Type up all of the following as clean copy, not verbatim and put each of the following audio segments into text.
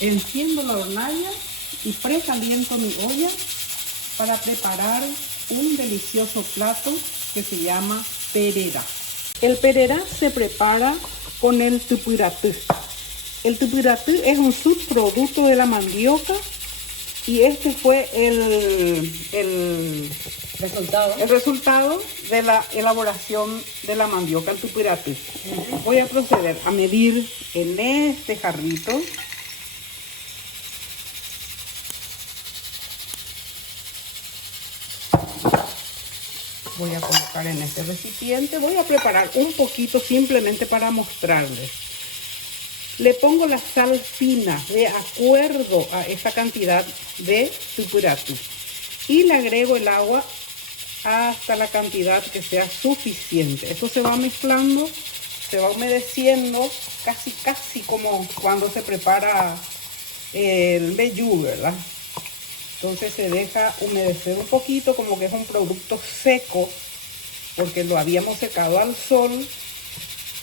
Enciendo la hornalla y precaliento mi olla para preparar un delicioso plato que se llama perera. El perera se prepara con el tupuratú. El tupuratú es un subproducto de la mandioca y este fue el resultado de la elaboración de la mandioca, el tupuratú. Voy a proceder a medir en este jarrito. Voy a colocar en este recipiente. Voy a preparar un poquito simplemente para mostrarles. Le pongo la sal fina de acuerdo a esa cantidad de tupuratú. Y le agrego el agua hasta la cantidad que sea suficiente. Esto se va mezclando, se va humedeciendo, casi como cuando se prepara el mbejú, ¿verdad? Entonces se deja humedecer un poquito, como que es un producto seco, porque lo habíamos secado al sol.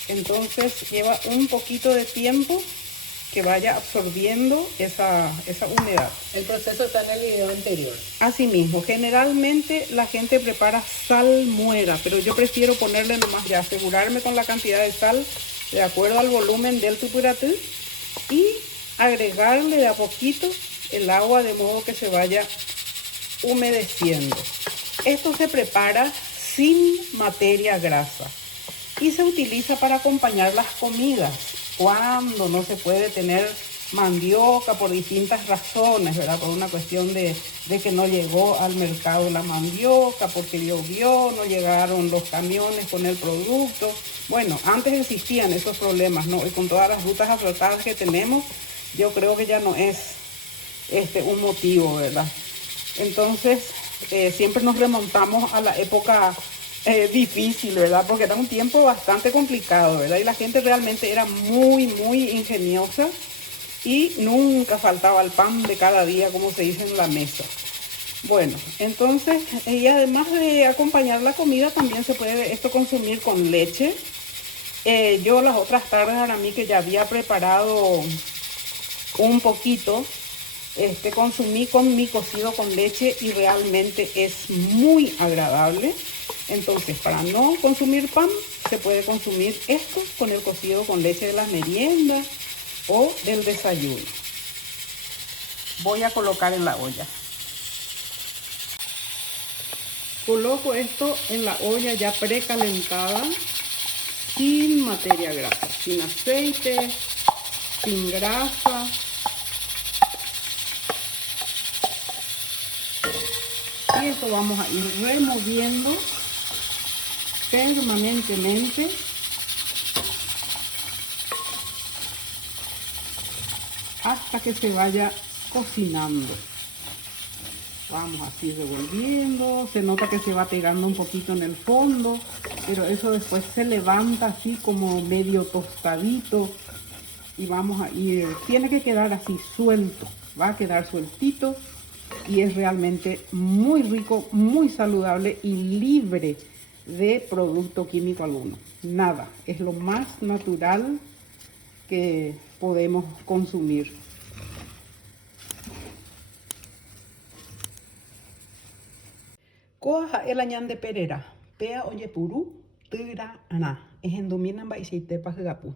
Entonces lleva un poquito de tiempo que vaya absorbiendo esa humedad. El proceso está en el video anterior. Así mismo, generalmente la gente prepara salmuera, pero yo prefiero ponerle nomás ya, asegurarme con la cantidad de sal de acuerdo al volumen del tupuratú y agregarle de a poquito el agua de modo que se vaya humedeciendo. Esto se prepara sin materia grasa y se utiliza para acompañar las comidas cuando no se puede tener mandioca por distintas razones, ¿verdad? Por una cuestión de que no llegó al mercado la mandioca, porque llovió, no llegaron los camiones con el producto. Bueno, antes existían esos problemas, ¿no? Y con todas las rutas afectadas que tenemos, yo creo que ya no es un motivo, ¿verdad? Entonces, siempre nos remontamos a la época difícil, ¿verdad? Porque era un tiempo bastante complicado, ¿verdad? Y la gente realmente era muy ingeniosa y nunca faltaba el pan de cada día, como se dice en la mesa. Bueno, entonces, y además de acompañar la comida, también se puede esto consumir con leche. Yo las otras tardes, para mí que ya había preparado un poquito, consumí con mi cocido con leche y realmente es muy agradable. Entonces, para no consumir pan, se puede consumir esto con el cocido con leche de las meriendas o del desayuno. Voy a colocar en la olla. Coloco esto en la olla ya precalentada, sin materia grasa, sin aceite, sin grasa. Y esto vamos a ir removiendo permanentemente hasta que se vaya cocinando. Vamos así revolviendo, se nota que se va pegando un poquito en el fondo, pero eso después se levanta así como medio tostadito y vamos a ir, tiene que quedar así suelto, va a quedar sueltito y es realmente muy rico, muy saludable y libre de producto químico alguno. Nada, es lo más natural que podemos consumir. Koa el añan de perera, pea oye puru, tira ana, es en dominan baisite pa gapu.